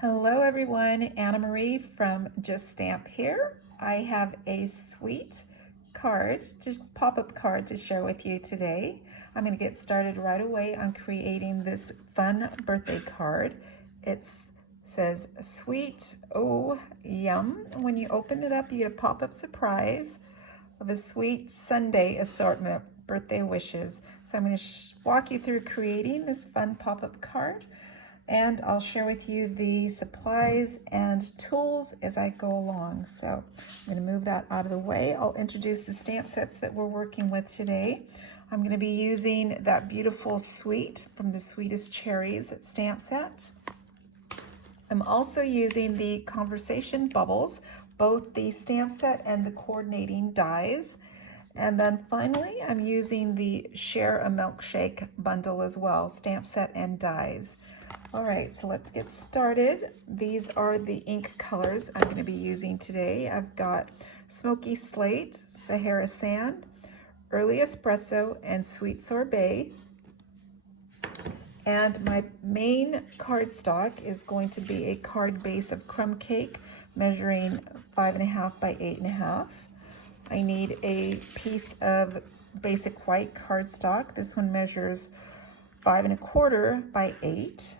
Hello everyone, Anna Marie from Just Stamp here. I have a sweet pop-up card to share with you today. I'm going to get started right away on creating this fun birthday card. It says sweet, oh yum. When you open it up, you get a pop-up surprise of a sweet Sunday assortment birthday wishes. So I'm going to walk you through creating this fun pop-up card. And I'll share with you the supplies and tools as I go along. So I'm going to move that out of the way. I'll introduce the stamp sets that we're working with today. I'm going to be using that beautiful Sweet from the Sweetest Cherries Stamp Set. I'm also using the Conversation Bubbles, both the stamp set and the coordinating dies. And then finally, I'm using the Share a Milkshake bundle as well, stamp set and dies. All right, so let's get started. These are the ink colors I'm going to be using today. I've got Smoky Slate, Sahara Sand, Early Espresso, and Sweet Sorbet. And my main cardstock is going to be a card base of crumb cake measuring 5.5 by 8.5. I need a piece of basic white cardstock. This one measures 5.25 by 8.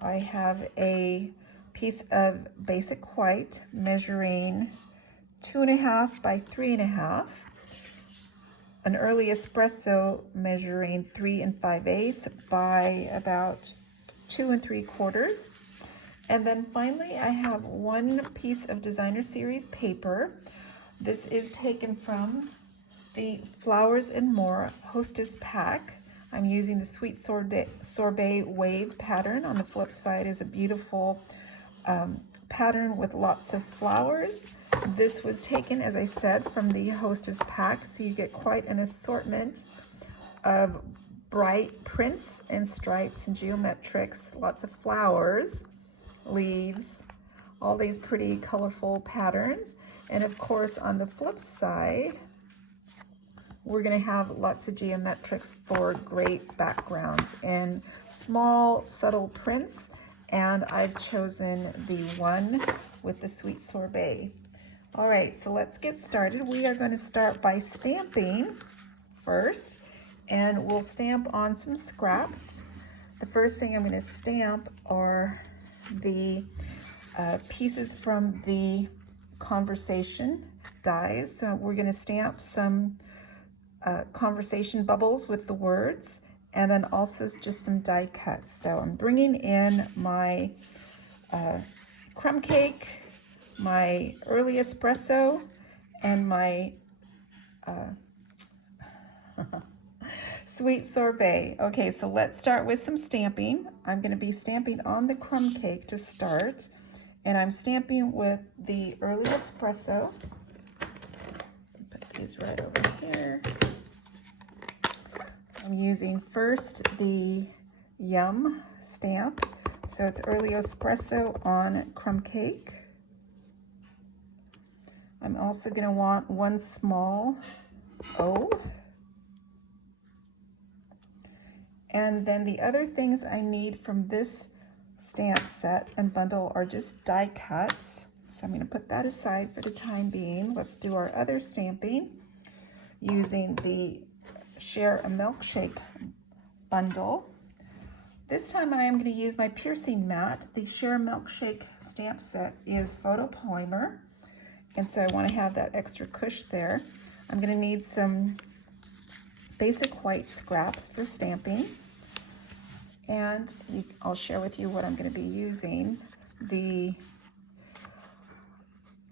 I have a piece of basic white measuring 2.5 by 3.5. An early espresso measuring 3 5/8 by about 2 3/4. And then finally, I have one piece of Designer Series paper. This is taken from the Flowers and More Hostess Pack. I'm using the Sweet Sorbet Wave pattern. On the flip side is a beautiful pattern with lots of flowers. This was taken, as I said, from the Hostess Pack, so you get quite an assortment of bright prints and stripes and geometrics, lots of flowers, leaves, all these pretty colorful patterns. And of course, on the flip side, we're going to have lots of geometrics for great backgrounds and small, subtle prints. And I've chosen the one with the Sweet Sorbet. All right, so let's get started. We are going to start by stamping first, and we'll stamp on some scraps. The first thing I'm going to stamp are the pieces from the Conversation dies. So we're going to stamp some conversation bubbles with the words, and then also just some die cuts. So I'm bringing in my crumb cake, my early espresso, and my Sweet Sorbet. Okay, so let's start with some stamping. I'm going to be stamping on the crumb cake to start, and I'm stamping with the early espresso. Put these right over here. I'm using first the Yum stamp. So it's early espresso on crumb cake. I'm also going to want one small O. And then the other things I need from this stamp set and bundle are just die cuts. So I'm going to put that aside for the time being. Let's do our other stamping using the Share a Milkshake bundle. This time I am going to use my piercing mat. The Share a Milkshake stamp set is photopolymer, and so I want to have that extra cush there. I'm going to need some basic white scraps for stamping, and I'll share with you what I'm going to be using. The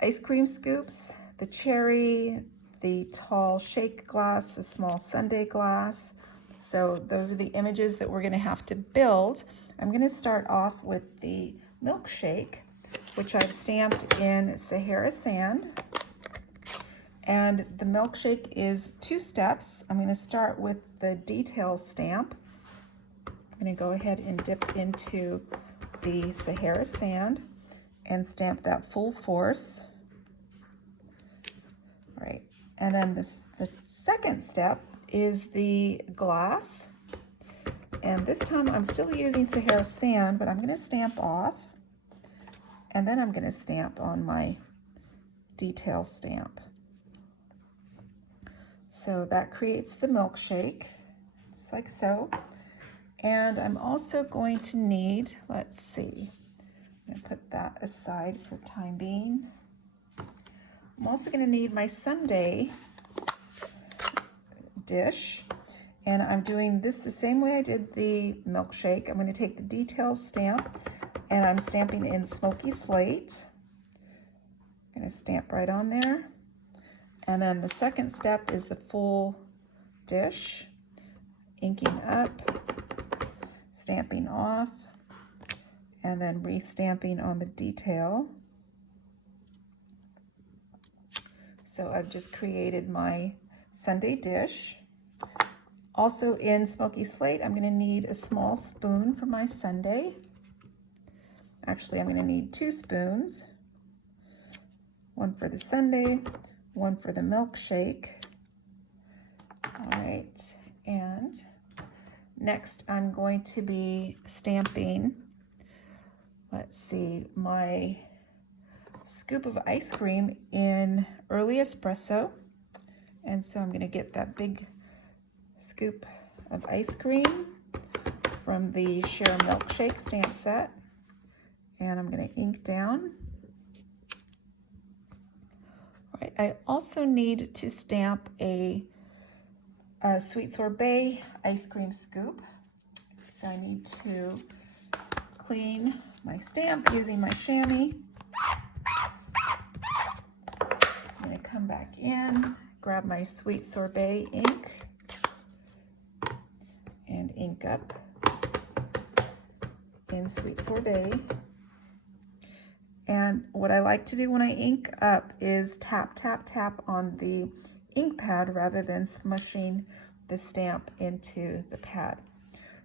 ice cream scoops, the cherry, the tall shake glass, the small sundae glass. So those are the images that we're going to have to build. I'm going to start off with the Milkshake, which I've stamped in Sahara Sand. And the Milkshake is 2 steps. I'm going to start with the detail stamp. I'm going to go ahead and dip into the Sahara Sand and stamp that full force. All right. And then the second step is the glass. And this time I'm still using Sahara Sand, but I'm going to stamp off And then I'm going to stamp on my detail stamp. So that creates the milkshake, just like so. And I'm also going to need, let's see, I'm going to put that aside for time being. I'm also going to need my sundae dish, and I'm doing this the same way I did the milkshake. I'm going to take the detail stamp, and I'm stamping in Smoky Slate. I'm going to stamp right on there. And then the second step is the full dish, inking up, stamping off, and then re-stamping on the detail. So I've just created my sundae dish. Also in Smoky Slate, I'm going to need a small spoon for my sundae. Actually, I'm going to need 2 spoons. One for the sundae, one for the milkshake. All right, and next I'm going to be stamping, let's see, my scoop of ice cream in early espresso. And so I'm going to get that big scoop of ice cream from the Share Milkshake stamp set, and I'm going to ink down. All right, I also need to stamp a Sweet Sorbet ice cream scoop. So I need to clean my stamp using my chamois. I'm going to come back in, grab my Sweet Sorbet ink, and ink up in Sweet Sorbet. And what I like to do when I ink up is tap, tap, tap on the ink pad rather than smushing the stamp into the pad.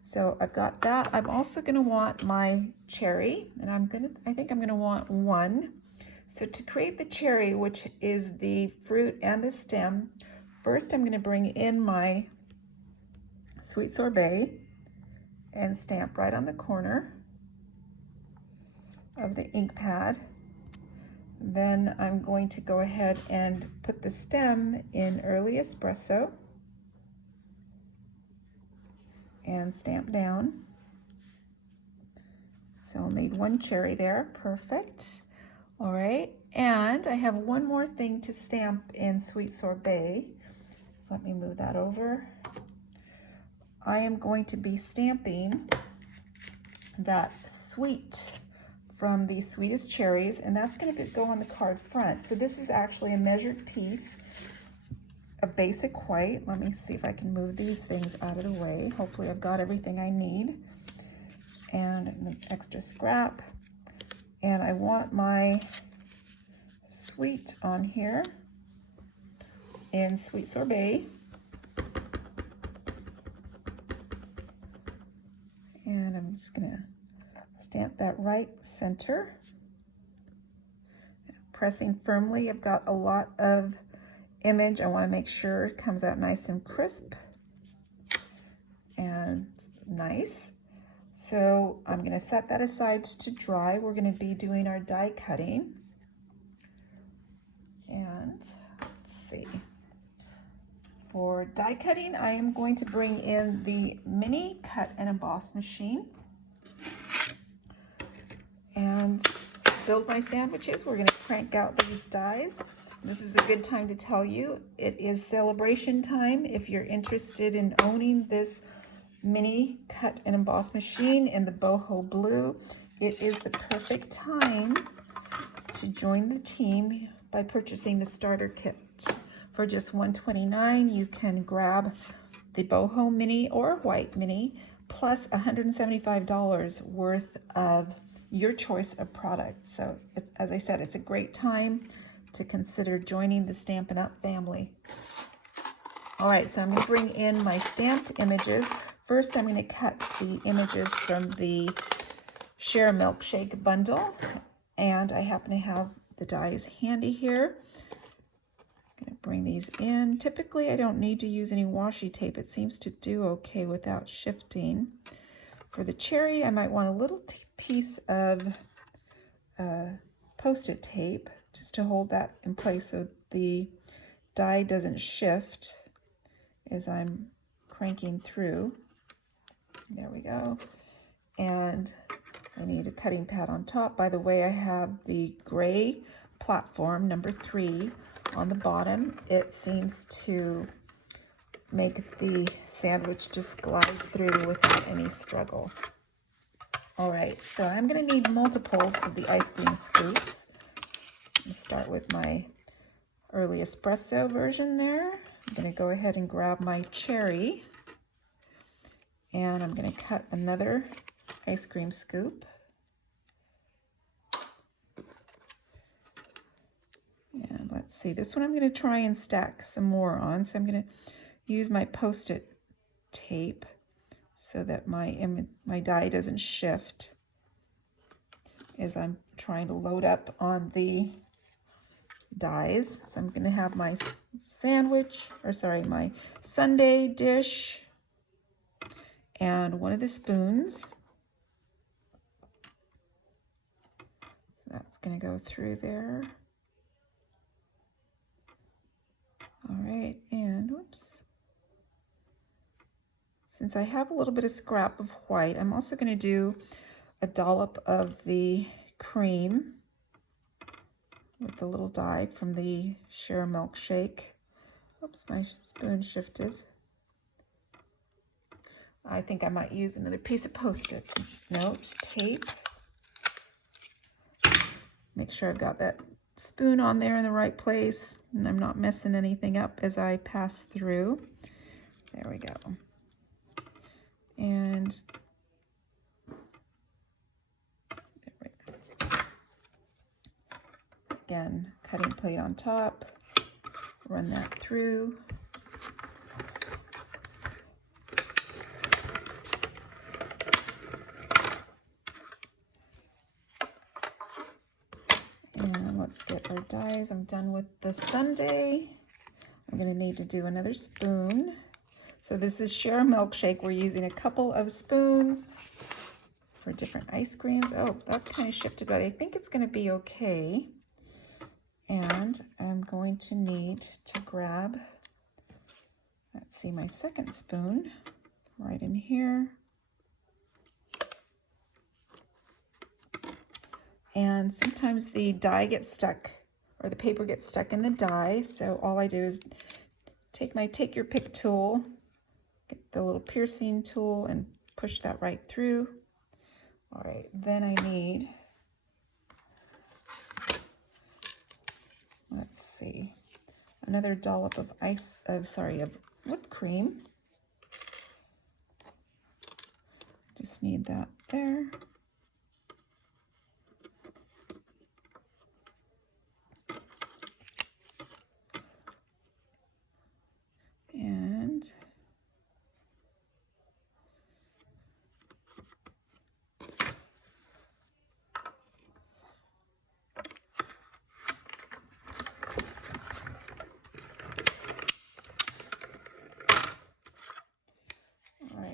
So I've got that. I'm also going to want my cherry, and I think I'm going to want 1. So to create the cherry, which is the fruit and the stem, first I'm going to bring in my Sweet Sorbet and stamp right on the corner of the ink pad. Then I'm going to go ahead and put the stem in early espresso and stamp down. So I'll need 1 cherry there, perfect. All right, and I have one more thing to stamp in Sweet Sorbet. So let me move that over. I am going to be stamping that sweet from the Sweetest Cherries, and that's going to go on the card front. So this is actually a measured piece of basic white. Let me see if I can move these things out of the way. Hopefully I've got everything I need. And an extra scrap. And I want my sweet on here in Sweet Sorbet. And I'm just going to stamp that right center. Pressing firmly. I've got a lot of image. I want to make sure it comes out nice and crisp and nice. So I'm going to set that aside to dry. We're going to be doing our die cutting. And let's see. For die cutting, I am going to bring in the mini cut and emboss machine and build my sandwiches. We're going to crank out these dies. This is a good time to tell you it is celebration time. If you're interested in owning this mini cut and emboss machine in the boho blue, it is the perfect time to join the team by purchasing the starter kit. For just $129, you can grab the boho mini or white mini plus $175 worth of your choice of product. So as I said, it's a great time to consider joining the Stampin' Up family. All right, so I'm going to bring in my stamped images. First, I'm going to cut the images from the Share Milkshake bundle, and I happen to have the dies handy here. I'm going to bring these in. Typically, I don't need to use any washi tape. It seems to do okay without shifting. For the cherry, I might want a little piece of Post-it tape just to hold that in place so the die doesn't shift as I'm cranking through. There we go. And I need a cutting pad on top. By the way, I have the gray platform, number 3, on the bottom. It seems to make the sandwich just glide through without any struggle. All right, so I'm going to need multiples of the ice cream scoops. Let's start with my early espresso version there. I'm going to go ahead and grab my cherry, and I'm going to cut another ice cream scoop. And let's see, this one I'm going to try and stack some more on. So I'm going to use my Post-it tape so that my die doesn't shift as I'm trying to load up on the dies. So I'm going to have my my sundae dish and one of the spoons. So that's going to go through there. All right, and whoops. Since I have a little bit of scrap of white, I'm also going to do a dollop of the cream with the little die from the Share Milkshake. Oops, my spoon shifted. I think I might use another piece of Post-it note tape. Make sure I've got that spoon on there in the right place and I'm not messing anything up as I pass through. There we go. And there we go. Again, cutting plate on top, run that through. And let's get our dies. I'm done with the sundae. I'm going to need to do another spoon. So this is Share Milkshake. We're using a couple of spoons for different ice creams. Oh, that's kind of shifted, but I think it's going to be okay. And I'm going to need to grab, let's see, my second spoon right in here. And sometimes the die gets stuck, or the paper gets stuck in the die. So all I do is take your pick tool, get the little piercing tool and push that right through. All right, then I need, let's see, another dollop of of whipped cream. Just need that there.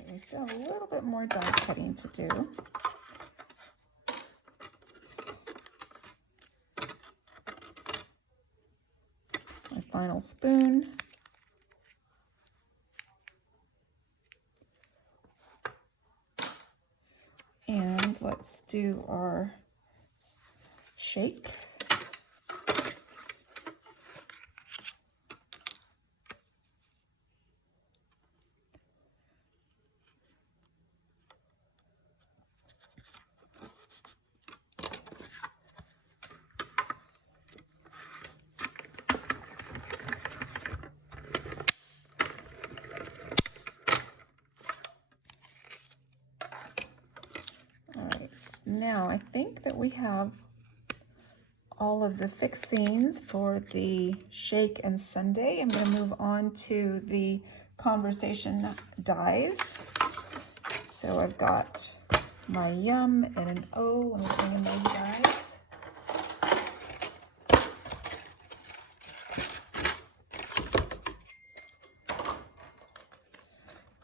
We still have a little bit more die cutting to do. My final spoon. And let's do our shake. Now I think that we have all of the fixings for the shake and sundae. I'm going to move on to the conversation dies. So I've got my yum and an O. Let me bring in those dies.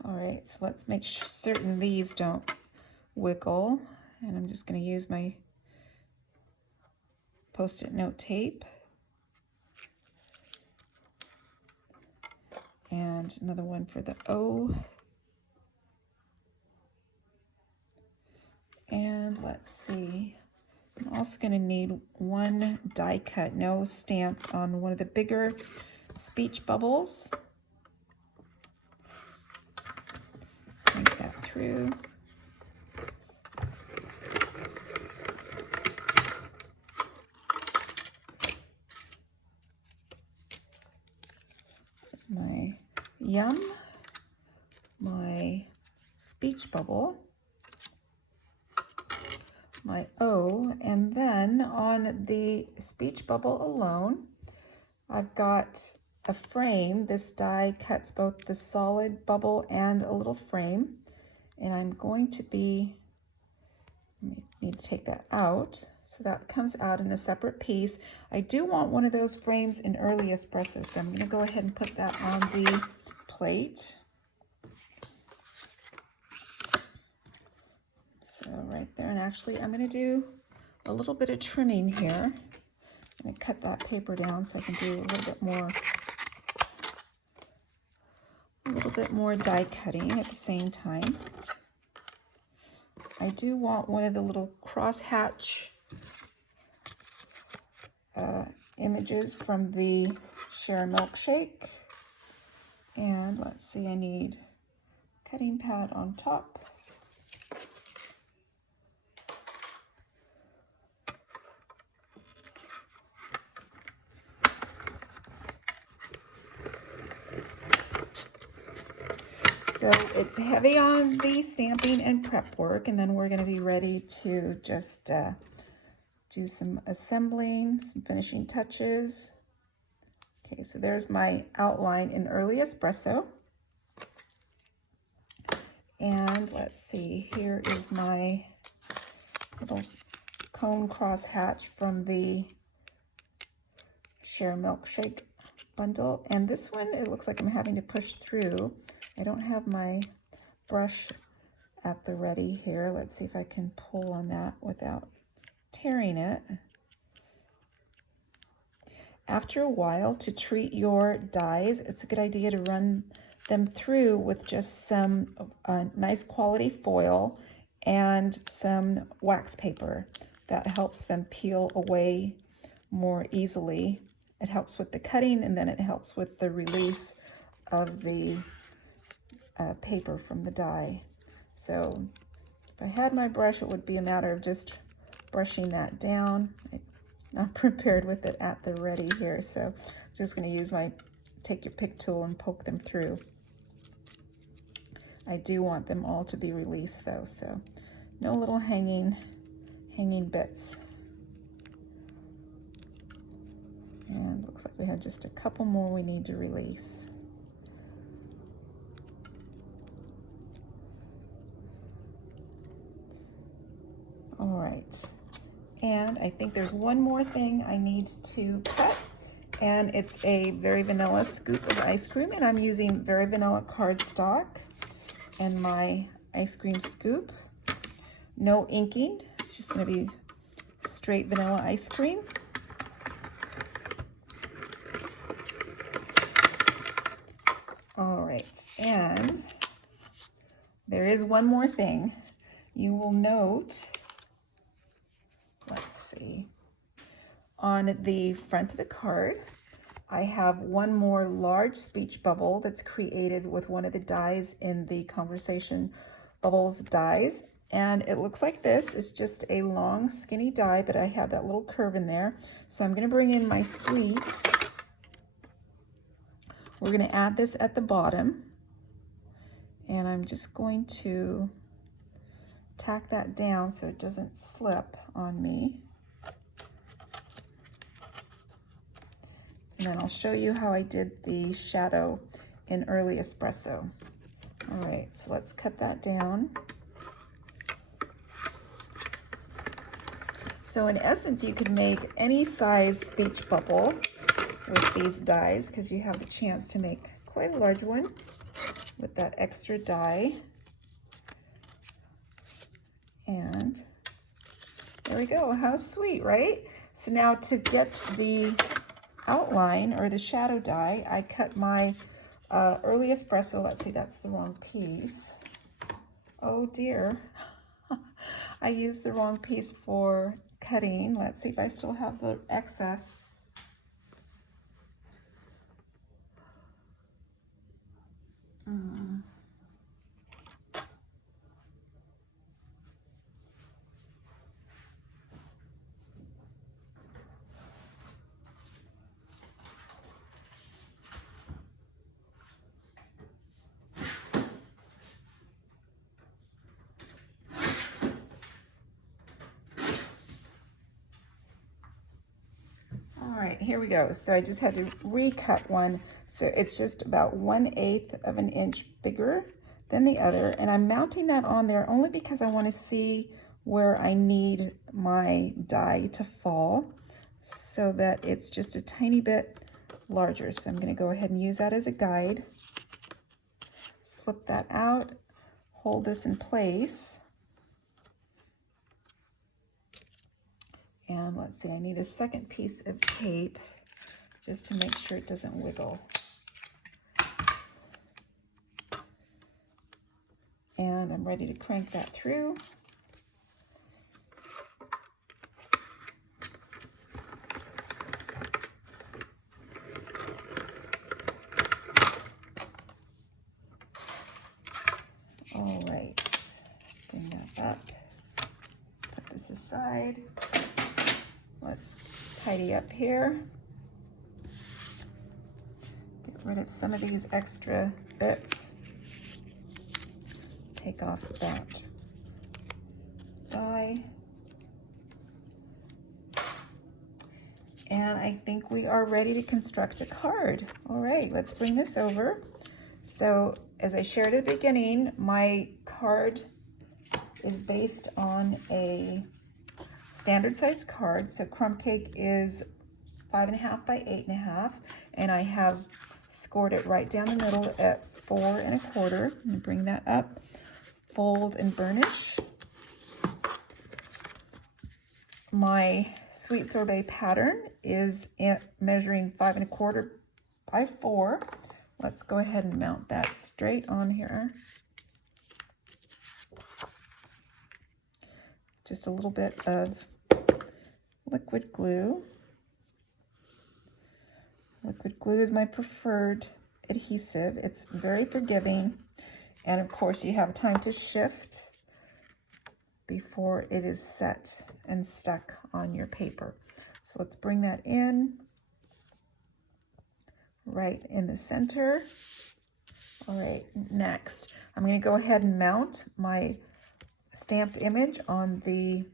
All right, so let's make certain these don't wiggle. And I'm just going to use my Post-it note tape. And another one for the O. And let's see, I'm also going to need one die cut, no stamp, on one of the bigger speech bubbles. Crank that through. There's my yum, my speech bubble, my O, and then on the speech bubble alone, I've got a frame. This die cuts both the solid bubble and a little frame, and I'm going to be, I need to take that out, so that comes out in a separate piece. I do want one of those frames in early espresso, so I'm going to go ahead and put that on the plate. So right there, and actually I'm going to do a little bit of trimming here. I'm going to cut that paper down so I can do a little bit more die cutting at the same time. I do want one of the little crosshatch images from the Share Milkshake. And let's see, I need cutting pad on top. So it's heavy on the stamping and prep work, and then we're going to be ready to just do some assembling, some finishing touches. Okay, so there's my outline in early espresso. And let's see, here is my little cone crosshatch from the Share Milkshake bundle. And this one, it looks like I'm having to push through. I don't have my brush at the ready here. Let's see if I can pull on that without tearing it. After a while, to treat your dies, it's a good idea to run them through with just some nice quality foil and some wax paper. That helps them peel away more easily. It helps with the cutting, and then it helps with the release of the paper from the die. So if I had my brush, it would be a matter of just brushing that down. I'm not prepared with it at the ready here, so I'm just going to use my take your pick tool and poke them through. I do want them all to be released though, so no little hanging bits. And looks like we have just a couple more we need to release. All right, and I think there's one more thing I need to cut, and it's a Very Vanilla scoop of ice cream, and I'm using Very Vanilla cardstock and my ice cream scoop. No inking, it's just going to be straight vanilla ice cream. All right, and there is one more thing. You will note, let's see, on the front of the card, I have one more large speech bubble that's created with one of the dies in the Conversation Bubbles dies. And it looks like this. It's just a long, skinny die, but I have that little curve in there. So I'm going to bring in my sweet. We're going to add this at the bottom. And I'm just going to tack that down so it doesn't slip on me. And then I'll show you how I did the shadow in early espresso. All right, so let's cut that down. So in essence, you could make any size speech bubble with these dies because you have the chance to make quite a large one with that extra die. And there we go. How sweet, right? So now to get the outline or the shadow die, I cut my early espresso. Let's see, that's the wrong piece. Oh dear. I used the wrong piece for cutting. Let's see if I still have the excess. All right, here we go. So I just had to recut one. So it's just about 1/8 of an inch bigger than the other. And I'm mounting that on there only because I want to see where I need my die to fall so that it's just a tiny bit larger. So I'm going to go ahead and use that as a guide. Slip that out, hold this in place. And let's see, I need a second piece of tape just to make sure it doesn't wiggle. And I'm ready to crank that through. All right, bring that up, put this aside. Let's tidy up here. Get rid of some of these extra bits. Take off that die. And I think we are ready to construct a card. All right, let's bring this over. So as I shared at the beginning, my card is based on a standard size card. So crumb cake is 5.5 by 8.5, and I have scored it right down the middle at 4 1/4. I'm gonna bring that up, fold and burnish. My sweet sorbet pattern is measuring 5 1/4 by 4. Let's go ahead and mount that straight on here. Just a little bit of liquid glue. Liquid glue is my preferred adhesive. It's very forgiving. And of course you have time to shift before it is set and stuck on your paper. So let's bring that in right in the center. All right, next, I'm going to go ahead and mount my stamped image on the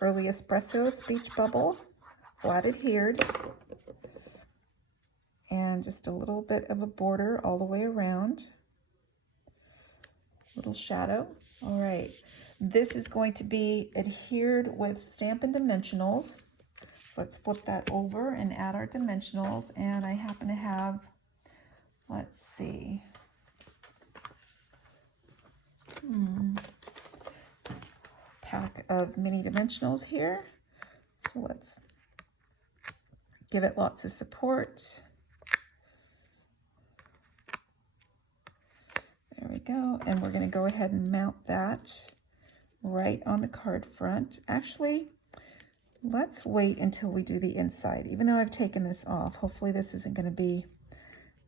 early espresso speech bubble, flat adhered, and just a little bit of a border all the way around, little shadow. All right, this is going to be adhered with Stampin' Dimensionals. Let's flip that over and add our dimensionals, and I happen to have, let's see, pack of mini dimensionals here. So let's give it lots of support. There we go. And we're going to go ahead and mount that right on the card front. Actually, let's wait until we do the inside. Even though I've taken this off, hopefully this isn't going to be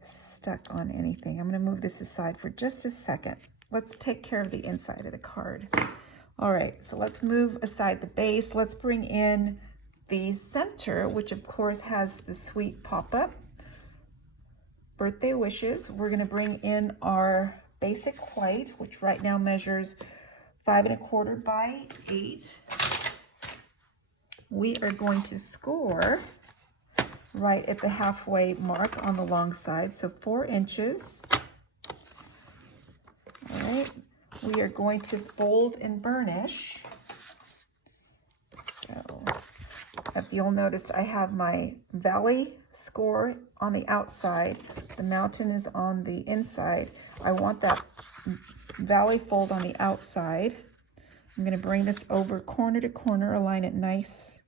stuck on anything. I'm going to move this aside for just a second. Let's take care of the inside of the card. All right, so let's move aside the base. Let's bring in the center, which of course has the sweet pop-up birthday wishes. We're going to bring in our basic white, which right now measures 5 1/4 by 8. We are going to score right at the halfway mark on the long side, so 4 inches. All right, we are going to fold and burnish. So if you'll notice, I have my valley score on the outside, the mountain is on the inside. I want that valley fold on the outside. I'm going to bring this over corner to corner, align it nice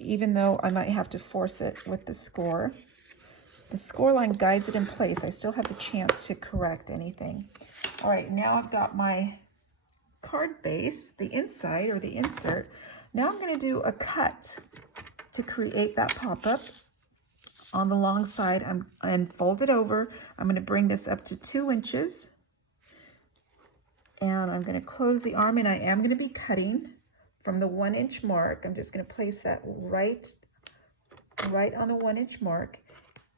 even though I might have to force it with the score. The score line guides it in place. I still have the chance to correct anything. All right, now I've got my card base, the inside or the insert. Now I'm going to do a cut to create that pop-up on the long side. And fold it over. I'm going to bring this up to 2 inches. And I'm going to close the arm, and I am going to be cutting from the 1 inch mark. I'm just going to place that right on the 1 inch mark,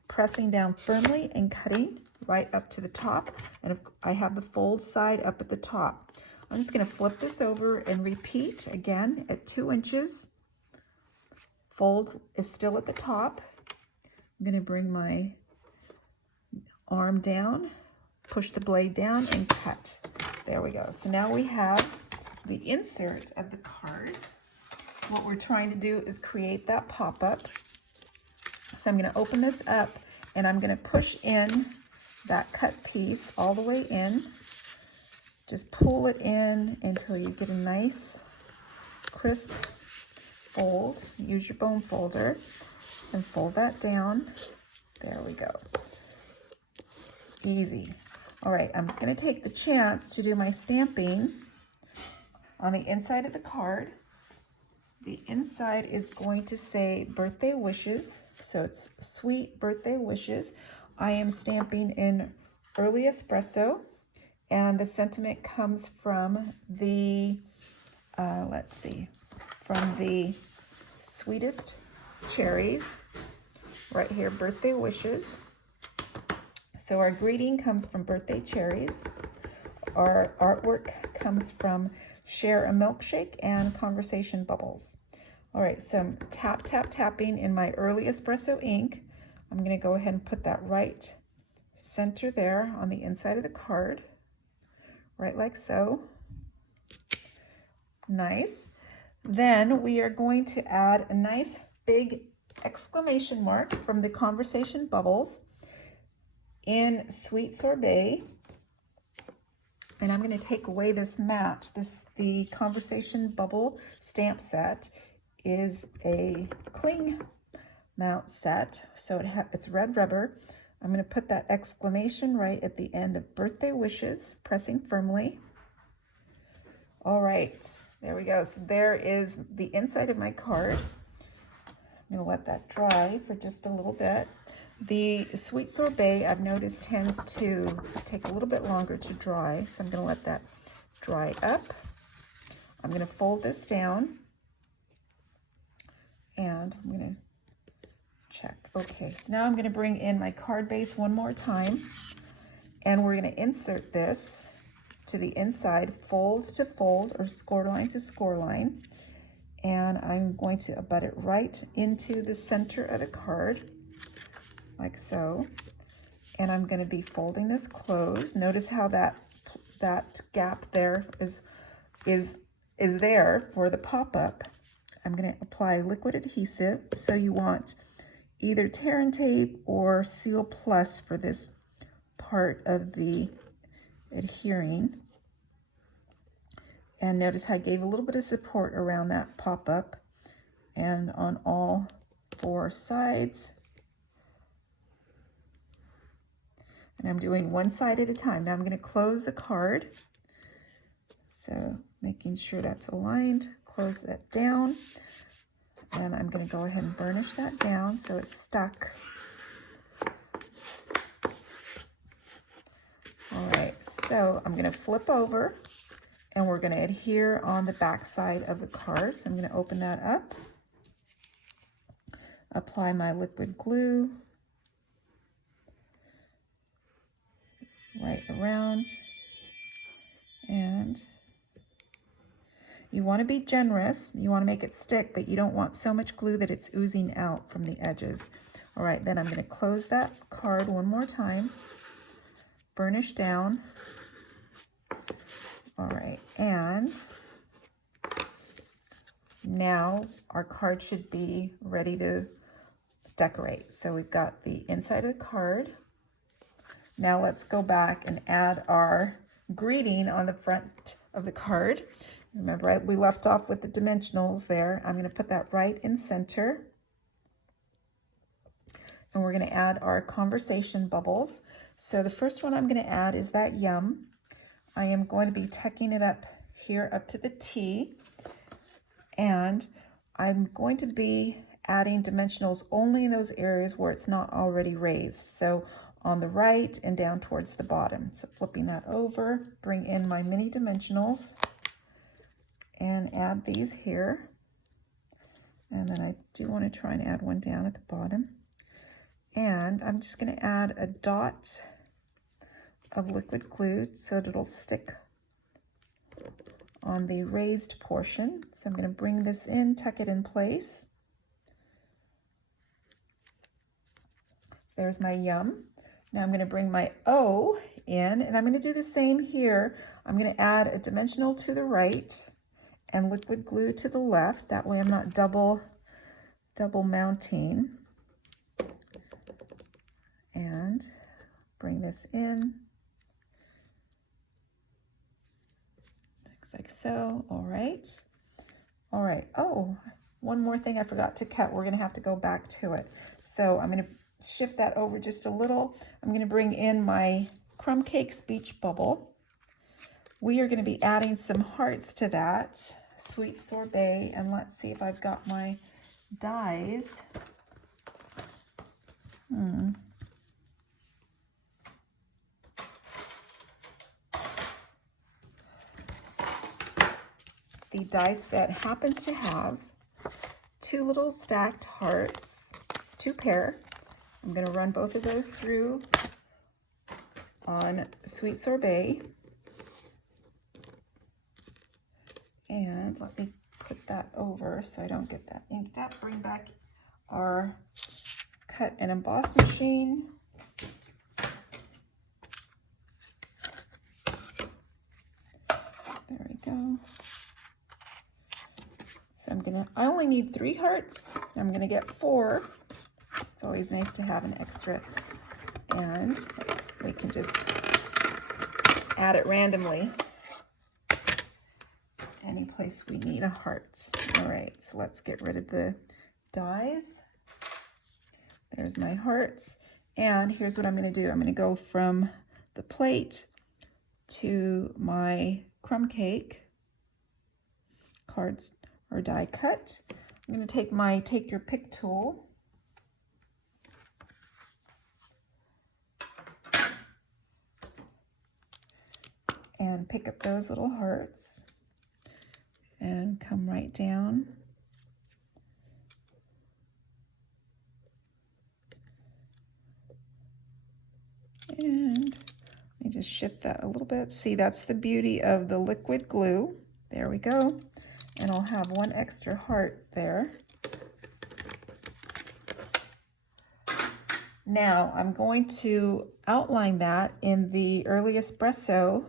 pressing down firmly and cutting right up to the top. And I have the fold side up at the top. I'm just going to flip this over and repeat again at 2 inches. Fold is still at the top. I'm going to bring my arm down, push the blade down, and cut. There we go. So now we have the insert of the card. What we're trying to do is create that pop-up. So I'm going to open this up, and I'm going to push in that cut piece all the way in. Just pull it in until you get a nice crisp fold. Use your bone folder and fold that down. There we go. Easy. All right, I'm going to take the chance to do my stamping on the inside of the card. The inside is going to say birthday wishes. So it's sweet birthday wishes. I am stamping in early espresso, and the sentiment comes from the, from the Sweetest Cherries. Right here, birthday wishes. So our greeting comes from Birthday Cherries. Our artwork comes from Share a Milkshake and Conversation Bubbles. All right, so I'm tapping in my early espresso ink. I'm going to go ahead and put that right center there on the inside of the card, right like so. Nice. Then we are going to add a nice big exclamation mark from the Conversation Bubbles in Sweet Sorbet. And I'm going to take away this mat. The Conversation Bubble Stamp Set is a cling mount set, so it's red rubber. I'm going to put that exclamation right at the end of birthday wishes, pressing firmly. All right, there we go. So there is the inside of my card. I'm going to let that dry for just a little bit. The Sweet Sorbet, I've noticed, tends to take a little bit longer to dry, so I'm going to let that dry up. I'm going to fold this down, and I'm going to check. Okay, so now I'm going to bring in my card base one more time, and we're going to insert this to the inside, fold to fold, or score line to score line, and I'm going to abut it right into the center of the card, like so. And I'm going to be folding this closed. Notice how that gap there is there for the pop-up. I'm going to apply liquid adhesive. So you want either tear and tape or Seal Plus for this part of the adhering. And notice how I gave a little bit of support around that pop-up and on all 4 sides. And I'm doing one side at a time. Now I'm going to close the card. So making sure that's aligned, close that down. And I'm going to go ahead and burnish that down so it's stuck. All right, so I'm going to flip over, and we're going to adhere on the back side of the card. So I'm going to open that up, apply my liquid glue right around, and you want to be generous. You want to make it stick, but you don't want so much glue that it's oozing out from the edges. All right, then I'm going to close that card one more time, burnish down. All right, and now our card should be ready to decorate. So we've got the inside of the card. Now let's go back and add our greeting on the front of the card. Remember, we left off with the dimensionals there. I'm going to put that right in center. And we're going to add our conversation bubbles. So the first one I'm going to add is that yum. I am going to be tucking it up here up to the T. And I'm going to be adding dimensionals only in those areas where it's not already raised. So on the right and down towards the bottom. So flipping that over, bring in my mini dimensionals and add these here. And then I do want to try and add one down at the bottom. And I'm just going to add a dot of liquid glue so that it'll stick on the raised portion. So I'm going to bring this in, tuck it in place. There's my yum. Now I'm going to bring my O in, and I'm going to do the same here. I'm going to add a dimensional to the right and liquid glue to the left. That way I'm not double mounting. And bring this in. Looks like so. All right. All right. Oh, one more thing I forgot to cut. We're going to have to go back to it. So I'm going to shift that over just a little. I'm going to bring in my crumb cake speech bubble. We are going to be adding some hearts to that sweet sorbet, and let's see if I've got my dies. The die set happens to have two little stacked hearts, two pair. I'm going to run both of those through on Sweet Sorbet. And let me put that over so I don't get that inked up. Bring back our cut and emboss machine. There we go. So I only need 3 hearts. I'm gonna get 4. It's always nice to have an extra. And we can just add it randomly. Any place we need a heart. All right, so let's get rid of the dies. There's my hearts. And here's what I'm gonna do. I'm gonna go from the plate to my crumb cake cards or die cut. I'm going to take my take your pick tool and pick up those little hearts and come right down. And let me just shift that a little bit. See, that's the beauty of the liquid glue. There we go. And I'll have one extra heart there. Now I'm going to outline that in the Early Espresso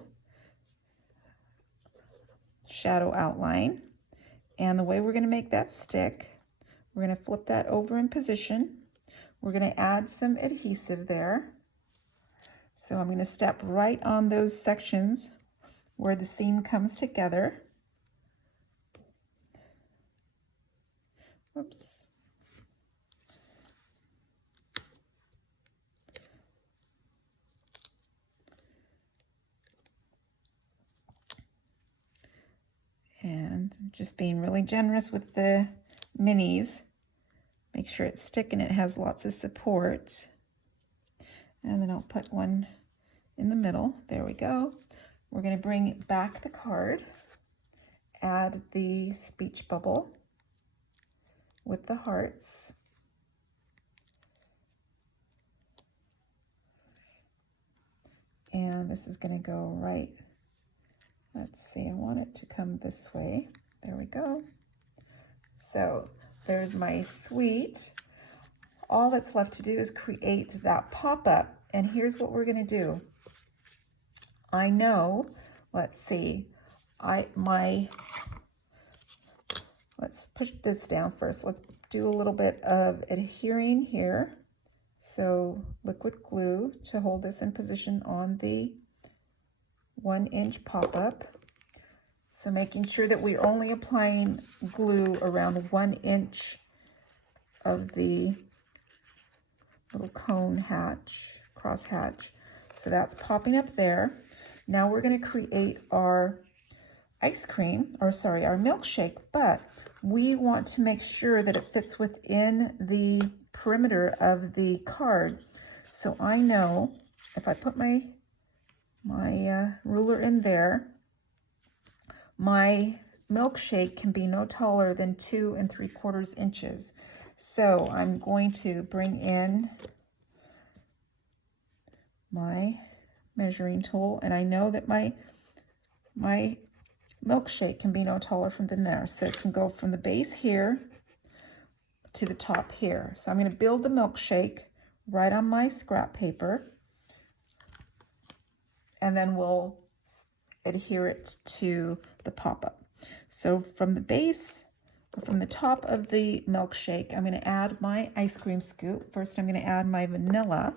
shadow outline. And the way we're going to make that stick, we're going to flip that over in position. We're going to add some adhesive there. So I'm going to step right on those sections where the seam comes together. Whoops. And just being really generous with the minis. Make sure it's stick and it has lots of support. And then I'll put one in the middle. There we go. We're going to bring back the card, add the speech bubble with the hearts. And this is going to go right. Let's see, I want it to come this way. There we go. So there's my sweet. All that's left to do is create that pop-up. And here's what we're going to do. I know, let's see, let's push this down first. Let's do a little bit of adhering here. So liquid glue to hold this in position on the 1-inch pop-up. So making sure that we're only applying glue around 1 inch of the little cone hatch, cross hatch. So that's popping up there. Now we're going to create our ice cream, or sorry, our milkshake, but we want to make sure that it fits within the perimeter of the card. So I know if I put my ruler in there, my milkshake can be no taller than 2 3/4 inches. So I'm going to bring in my measuring tool, and I know that my milkshake can be no taller than there. So it can go from the base here to the top here. So I'm going to build the milkshake right on my scrap paper, and then we'll adhere it to the pop-up. So from the base, from the top of the milkshake, I'm going to add my ice cream scoop. First, I'm going to add my vanilla,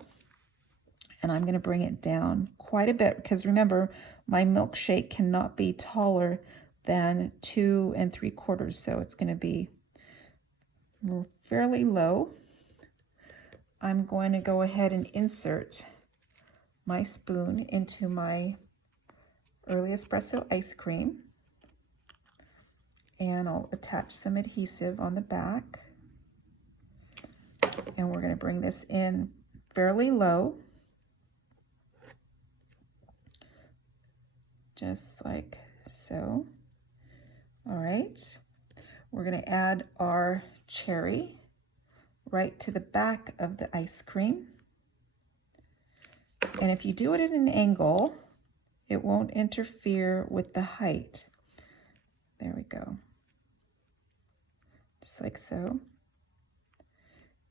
and I'm going to bring it down quite a bit, because remember, my milkshake cannot be taller than 2 3/4, so it's going to be fairly low. I'm going to go ahead and insert my spoon into my early espresso ice cream, and I'll attach some adhesive on the back, and we're going to bring this in fairly low, just like so. All right, we're going to add our cherry right to the back of the ice cream, and if you do it at an angle, it won't interfere with the height. There we go, just like so.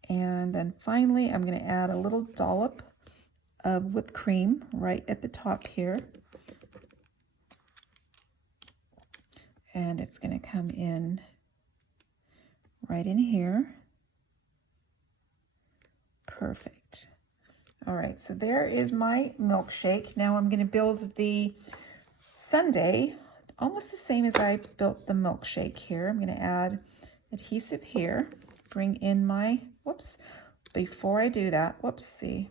And then finally, I'm going to add a little dollop of whipped cream right at the top here. And it's going to come in right in here. Perfect. All right, so there is my milkshake. Now I'm going to build the sundae almost the same as I built the milkshake here. I'm going to add adhesive here, bring in my, whoops, before I do that, whoopsie,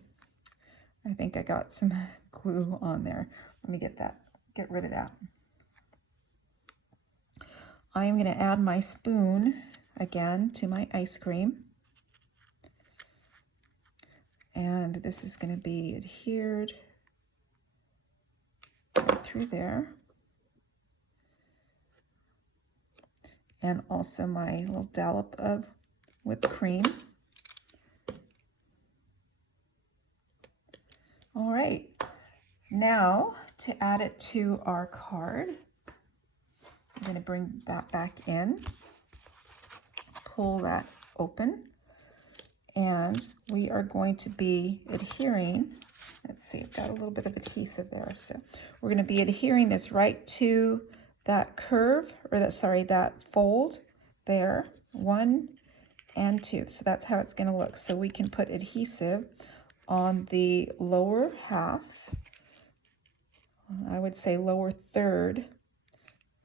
I think I got some glue on there. Let me get rid of that. I am going to add my spoon again to my ice cream. And this is going to be adhered right through there. And also my little dollop of whipped cream. All right, now to add it to our card, I'm going to bring that back in, pull that open, and we are going to be adhering, let's see, I've got a little bit of adhesive there, so we're going to be adhering this right to that curve, or that fold there, 1 and 2. So that's how it's going to look. So we can put adhesive on the lower half, I would say lower third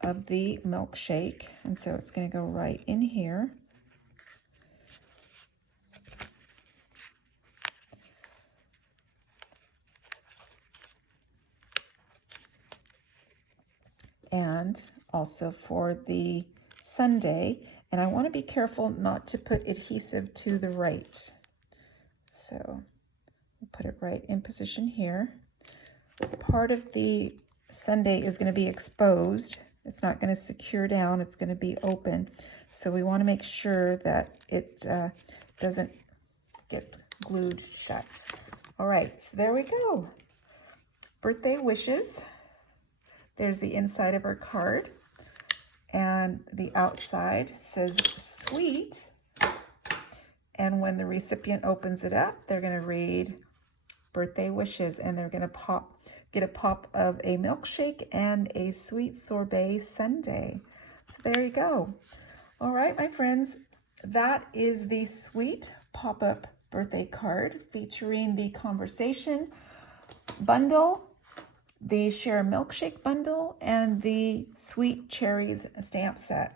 of the milkshake, and so it's going to go right in here. And also for the sundae, and I want to be careful not to put adhesive to the right. So we'll put it right in position here. Part of the sundae is going to be exposed. It's not going to secure down, it's going to be open. So we want to make sure that it doesn't get glued shut. All right, so there we go. Birthday wishes. There's the inside of our card, and the outside says sweet. And when the recipient opens it up, they're going to read birthday wishes, and they're going to get a pop of a milkshake and a sweet sorbet sundae. So there you go. All right, my friends, that is the sweet pop-up birthday card featuring the conversation bundle the Share Milkshake bundle, and the Sweet Cherries Stamp Set.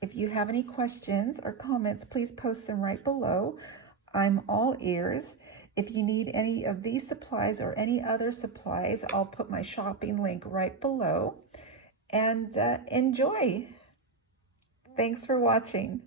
If you have any questions or comments, please post them right below. I'm all ears. If you need any of these supplies or any other supplies, I'll put my shopping link right below. And enjoy. Thanks for watching.